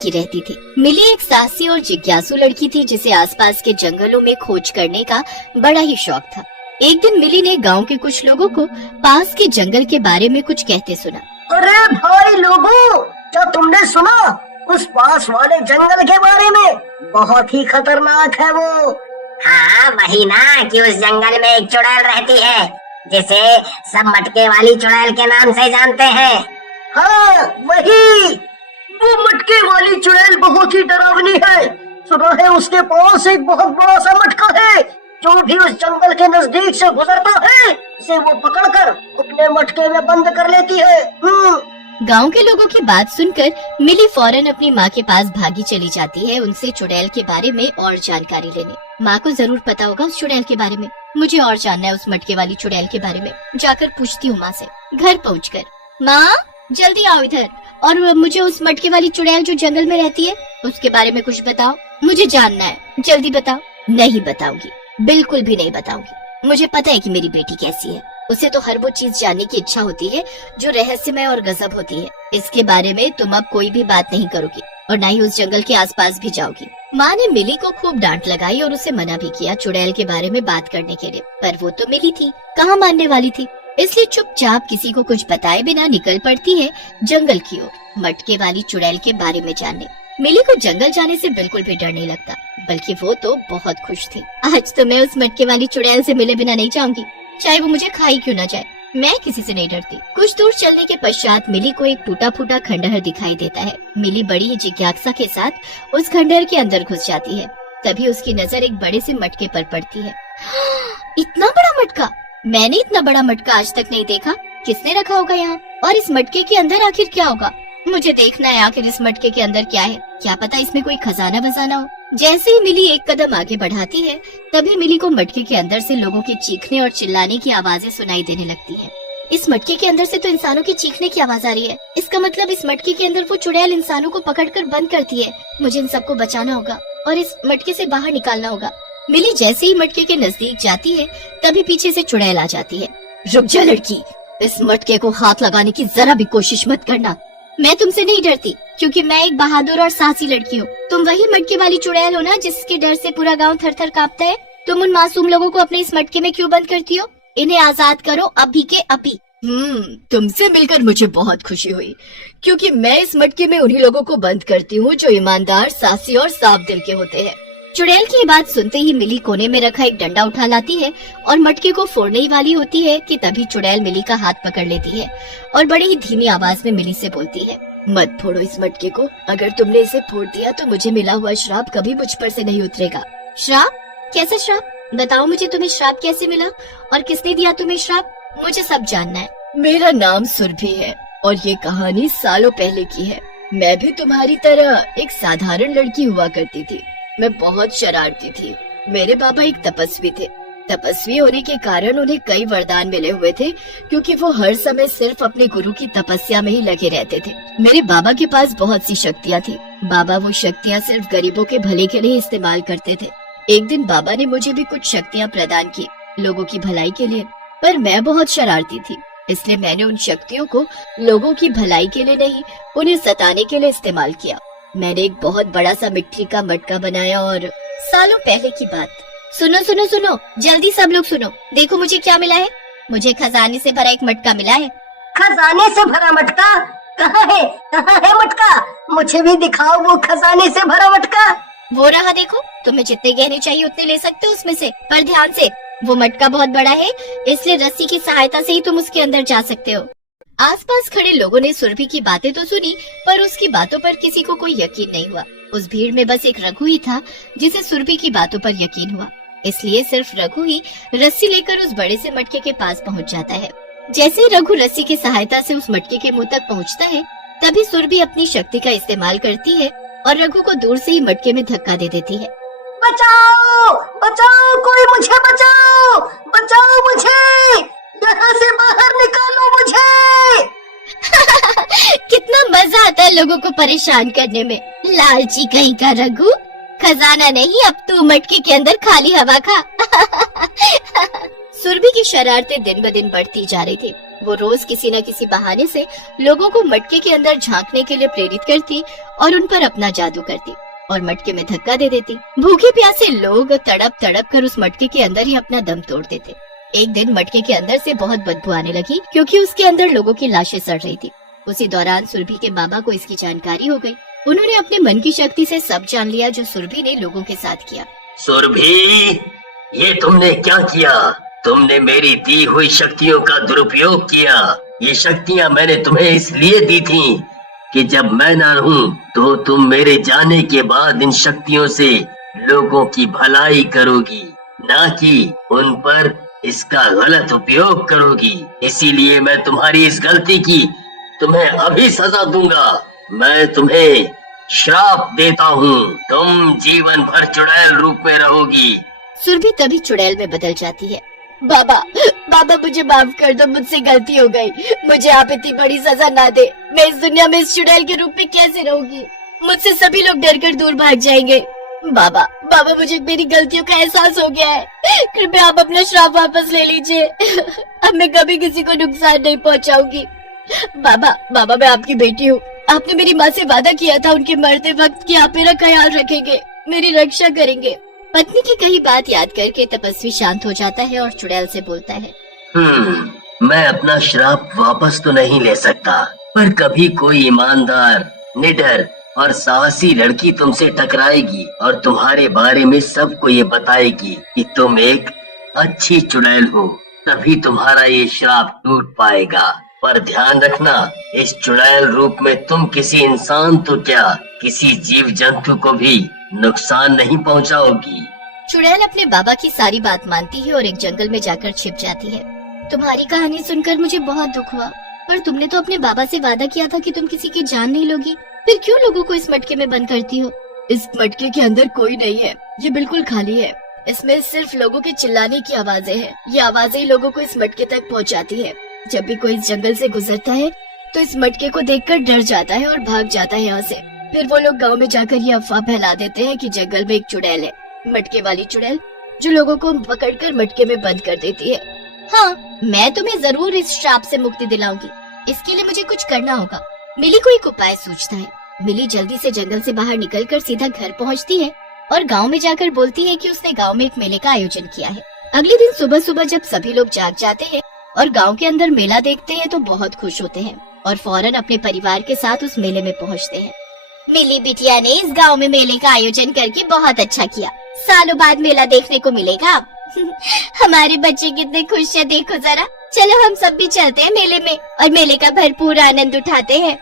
की रहती थी। मिली एक साहसी और जिज्ञासु लड़की थी जिसे आसपास के जंगलों में खोज करने का बड़ा ही शौक था। एक दिन मिली ने गांव के कुछ लोगों को पास के जंगल के बारे में कुछ कहते सुना। अरे भाई लोगों, क्या तुमने सुना उस पास वाले जंगल के बारे में? बहुत ही खतरनाक है वो। हाँ वही ना, कि उस जंगल में एक चुड़ैल रहती है जिसे सब मटके वाली चुड़ैल के नाम से जानते हैं। हाँ वही, वो मटके वाली चुड़ैल बहुत ही डरावनी है। सुना है उसके पास एक बहुत बड़ा सा मटका है। जो भी उस जंगल के नजदीक से गुजरता है उसे वो पकड़कर अपने मटके में बंद कर लेती है। गांव के लोगों की बात सुनकर मिली फौरन अपनी माँ के पास भागी चली जाती है उनसे चुड़ैल के बारे में और जानकारी लेने। माँ को जरूर पता होगा उस चुड़ैल के बारे में, मुझे और जानना है उस मटके वाली चुड़ैल के बारे में। जाकर पूछती हूँ माँ से। घर पहुँचकर, माँ जल्दी आओ इधर और मुझे उस मटके वाली चुड़ैल जो जंगल में रहती है उसके बारे में कुछ बताओ, मुझे जानना है, जल्दी बताओ। नहीं बताऊंगी, बिल्कुल भी नहीं बताऊंगी। मुझे पता है कि मेरी बेटी कैसी है, उसे तो हर वो चीज जानने की इच्छा होती है जो रहस्यमय और गजब होती है। इसके बारे में तुम अब कोई भी बात नहीं करोगी और न ही उस जंगल के आसपास भी जाओगी। माँ ने मिली को खूब डांट लगाई और उसे मना भी किया चुड़ैल के बारे में बात करने के लिए, पर वो तो मिली थी, कहाँ मानने वाली थी। इसलिए चुपचाप किसी को कुछ बताए बिना निकल पड़ती है जंगल की ओर मटके वाली चुड़ैल के बारे में जानने। मिली को जंगल जाने से बिल्कुल भी डर नहीं लगता, बल्कि वो तो बहुत खुश थी। आज तो मैं उस मटके वाली चुड़ैल से मिले बिना नहीं जाऊंगी, चाहे वो मुझे खाई क्यों न जाए। मैं किसी से नहीं डरती। कुछ दूर चलने के पश्चात मिली को एक टूटा फूटा खंडहर दिखाई देता है। मिली बड़ी ही जिज्ञासा के साथ उस खंडहर के अंदर घुस जाती है। तभी उसकी नजर एक बड़े से मटके पर पड़ती है। इतना बड़ा मटका! मैंने इतना बड़ा मटका आज तक नहीं देखा। किसने रखा होगा यहाँ? और इस मटके के अंदर आखिर क्या होगा? मुझे देखना है आखिर इस मटके के अंदर क्या है। क्या पता इसमें कोई खजाना बजाना हो। जैसे ही मिली एक कदम आगे बढ़ाती है तभी मिली को मटके के अंदर से लोगों के चीखने और चिल्लाने की आवाजें सुनाई देने लगती हैं। इस मटके के अंदर से तो इंसानों की चीखने की आवाज आ रही है। इसका मतलब इस मटके के अंदर वो चुड़ैल इंसानों को पकड़कर बंद करती है। मुझे इन सबको बचाना होगा और इस मटके से बाहर निकालना होगा। मिली जैसे ही मटके के नजदीक जाती है तभी पीछे से चुड़ैल आ जाती है। रुक जा लड़की, इस मटके को हाथ लगाने की जरा भी कोशिश मत करना। मैं तुमसे नहीं डरती क्योंकि मैं एक बहादुर और साहसी लड़की हूँ। तुम वही मटके वाली चुड़ैल हो ना जिसके डर से पूरा गांव थर थर कांपता है। तुम उन मासूम लोगों को अपने इस मटके में क्यों बंद करती हो? इन्हें आजाद करो अभी के अभी। तुमसे मिलकर मुझे बहुत खुशी हुई क्योंकि मैं इस मटके में उन्हीं लोगों को बंद करती हूँ जो ईमानदार, साहसी और साफ दिल के होते हैं। चुड़ैल की बात सुनते ही मिली कोने में रखा एक डंडा उठा लाती है और मटके को फोड़ने ही वाली होती है कि तभी चुड़ैल मिली का हाथ पकड़ लेती है और बड़ी ही धीमी आवाज में मिली से बोलती है, मत फोड़ो इस मटके को। अगर तुमने इसे फोड़ दिया तो मुझे मिला हुआ श्राप कभी मुझ पर से नहीं उतरेगा। श्राप? कैसा श्राप? बताओ मुझे, तुम्हें श्राप कैसे मिला और किसने दिया तुम्हें श्राप? मुझे सब जानना है। मेरा नाम सुरभि है और ये कहानी सालों पहले की है। मैं भी तुम्हारी तरह एक साधारण लड़की हुआ करती थी। मैं बहुत शरारती थी। मेरे बाबा एक तपस्वी थे। तपस्वी होने के कारण उन्हें कई वरदान मिले हुए थे क्योंकि वो हर समय सिर्फ अपने गुरु की तपस्या में ही लगे रहते थे। मेरे बाबा के पास बहुत सी शक्तियाँ थी। बाबा वो शक्तियाँ सिर्फ गरीबों के भले के लिए इस्तेमाल करते थे। एक दिन बाबा ने मुझे भी कुछ शक्तियाँ प्रदान की लोगों की भलाई के लिए, पर मैं बहुत शरारती थी इसलिए मैंने उन शक्तियों को लोगों की भलाई के लिए नहीं, उन्हें सताने के लिए इस्तेमाल किया। मैंने एक बहुत बड़ा सा मिट्टी का मटका बनाया और सालों पहले की बात। सुनो सुनो सुनो, जल्दी सब लोग सुनो, देखो मुझे क्या मिला है। मुझे खजाने से भरा एक मटका मिला है। खजाने से भरा मटका? कहाँ है? कहाँ है मटका? मुझे भी दिखाओ वो खजाने से भरा मटका। वो रहा देखो, तुम्हें जितने गहने चाहिए उतने ले सकते हो उसमें से, पर ध्यान से, वो मटका बहुत बड़ा है इसलिए रस्सी की सहायता से ही तुम उसके अंदर जा सकते हो। आसपास खड़े लोगों ने सुरभि की बातें तो सुनी पर उसकी बातों पर किसी को कोई यकीन नहीं हुआ। उस भीड़ में बस एक रघु ही था जिसे सुरभि की बातों पर यकीन हुआ, इसलिए सिर्फ रघु ही रस्सी लेकर उस बड़े से मटके के पास पहुंच जाता है। जैसे ही रघु रस्सी की सहायता से उस मटके के मुंह तक पहुंचता है तभी सुरभि अपनी शक्ति का इस्तेमाल करती है और रघु को दूर से ही मटके में धक्का दे देती है। बचाओ बचाओ, कोई मुझे बचाओ, बचाओ मुझे, यहाँ से बाहर निकालो मुझे। कितना मजा आता है लोगों को परेशान करने में। लालची कहीं का रघु, खजाना नहीं अब तू मटके के अंदर खाली हवा खा। सुरभि की शरारतें दिन ब दिन बढ़ती जा रही थी। वो रोज किसी न किसी बहाने से लोगों को मटके के अंदर झांकने के लिए प्रेरित करती और उन पर अपना जादू करती और मटके में धक्का दे देती। भूखे प्यासे लोग तड़प तड़प कर उस मटके के अंदर ही अपना दम तोड़ देते। एक दिन मटके के अंदर से बहुत बदबू आने लगी क्योंकि उसके अंदर लोगों की लाशें सड़ रही थी। उसी दौरान सुरभि के बाबा को इसकी जानकारी हो गई। उन्होंने अपने मन की शक्ति से सब जान लिया जो सुरभि ने लोगों के साथ किया। सुरभि, ये तुमने क्या किया? तुमने मेरी दी हुई शक्तियों का दुरुपयोग किया। ये शक्तियाँ मैंने तुम्हें इसलिए दी थी कि जब मैं ना रहूं तो तुम मेरे जाने के बाद इन शक्तियों से लोगों की भलाई करोगी, ना कि उन पर इसका गलत उपयोग करोगी। इसीलिए मैं तुम्हारी इस गलती की तुम्हें अभी सजा दूंगा। मैं तुम्हें श्राप देता हूँ, तुम जीवन भर चुड़ैल रूप में रहोगी। सुरभि तभी चुड़ैल में बदल जाती है। बाबा, बाबा मुझे माफ कर दो, मुझसे गलती हो गई। मुझे आप इतनी बड़ी सजा ना दे। मैं इस दुनिया में इस चुड़ैल के रूप में कैसे रहूंगी? मुझसे सभी लोग डरकर दूर भाग जाएंगे। बाबा, बाबा मुझे मेरी गलतियों का एहसास हो गया है। कृपया आप अपना श्राप वापस ले लीजिए। अब मैं कभी किसी को नुकसान नहीं पहुंचाऊंगी। बाबा, बाबा मैं आपकी बेटी हूँ। आपने मेरी माँ से वादा किया था उनके मरते वक्त कि आप मेरा ख्याल रखेंगे, मेरी रक्षा करेंगे। पत्नी की कही बात याद करके तपस्वी शांत हो जाता है और चुड़ैल से बोलता है, मैं अपना श्राप वापस तो नहीं ले सकता, पर कभी कोई ईमानदार, निडर और साहसी लड़की तुमसे टकराएगी और तुम्हारे बारे में सबको ये बताएगी कि तुम एक अच्छी चुड़ैल हो, तभी तुम्हारा ये श्राप टूट पाएगा। पर ध्यान रखना, इस चुड़ैल रूप में तुम किसी इंसान तो क्या, किसी जीव जंतु को भी नुकसान नहीं पहुंचाओगी। चुड़ैल अपने बाबा की सारी बात मानती है और एक जंगल में जाकर छिप जाती है। तुम्हारी कहानी सुनकर मुझे बहुत दुख हुआ, पर तुमने तो अपने बाबा से वादा किया था कि तुम किसी की जान नहीं लोगी, फिर क्यों लोगों को इस मटके में बंद करती हो? इस मटके के अंदर कोई नहीं है, ये बिल्कुल खाली है। इसमें सिर्फ लोगों के चिल्लाने की आवाजें हैं। ये आवाजें ही लोगों को इस मटके तक पहुंचाती है। जब भी कोई इस जंगल से गुजरता है तो इस मटके को देखकर डर जाता है और भाग जाता है यहाँ से। फिर वो लोग गांव में जाकर ये अफवाह फैला देते हैं कि जंगल में एक चुड़ैल है, मटके वाली चुड़ैल, जो लोगों को पकड़कर मटके में बंद कर देती है। हाँ, मैं तुम्हें जरूर इस श्राप से मुक्ति दिलाऊंगी। इसके लिए मुझे कुछ करना होगा। मिली को एक उपाय सूझता है। मिली जल्दी से जंगल से बाहर निकलकर सीधा घर पहुंचती है और गांव में जाकर बोलती है कि उसने गांव में एक मेले का आयोजन किया है। अगले दिन सुबह सुबह जब सभी लोग जाग जाते हैं और गांव के अंदर मेला देखते हैं तो बहुत खुश होते हैं और फौरन अपने परिवार के साथ उस मेले में पहुंचते हैं। मिली बिटिया ने इस गांव में मेले का आयोजन करके बहुत अच्छा किया। सालों बाद मेला देखने को मिलेगा। हमारे बच्चे कितने खुश हैं, देखो जरा। चलो हम सब भी चलते हैं मेले में और मेले का भरपूर आनंद उठाते हैं।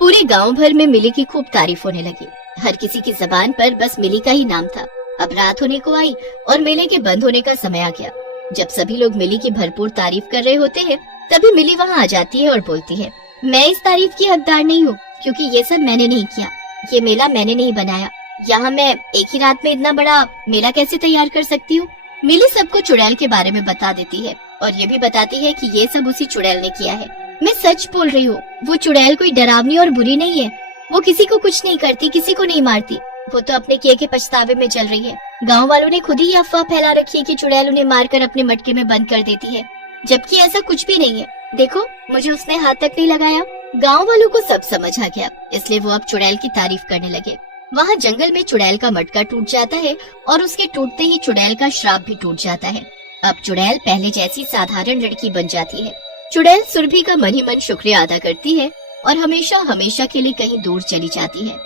पूरे गांव भर में मिली की खूब तारीफ होने लगी। हर किसी की जबान पर बस मिली का ही नाम था। अब रात होने को आई और मेले के बंद होने का समय आ गया। जब सभी लोग मिली की भरपूर तारीफ कर रहे होते हैं, तभी मिली वहाँ आ जाती है और बोलती है, मैं इस तारीफ की हकदार नहीं हूँ, क्योंकि ये सब मैंने नहीं किया। ये मेला मैंने नहीं बनाया। यहाँ मैं एक ही रात में इतना बड़ा मेला कैसे तैयार कर सकती हूँ? मिली सबको चुड़ैल के बारे में बता देती है और ये भी बताती है कि ये सब उसी चुड़ैल ने किया है। मैं सच बोल रही हूँ। वो चुड़ैल कोई डरावनी और बुरी नहीं है। वो किसी को कुछ नहीं करती, किसी को नहीं मारती। वो तो अपने किए के पछतावे में चल रही है। गांव वालों ने खुद ही अफवाह फैला रखी है कि चुड़ैल उन्हें मारकर अपने मटके में बंद कर देती है, जबकि ऐसा कुछ भी नहीं है। देखो, मुझे उसने हाथ तक नहीं लगाया। गांव वालों को सब समझ आ गया, इसलिए वो अब चुड़ैल की तारीफ करने लगे। वहाँ जंगल में चुड़ैल का मटका टूट जाता है और उसके टूटते ही चुड़ैल का श्राप भी टूट जाता है। अब चुड़ैल पहले जैसी साधारण लड़की बन जाती है। चुड़ैल सुरभि का मन ही मन शुक्रिया अदा करती है और हमेशा हमेशा के लिए कहीं दूर चली जाती है।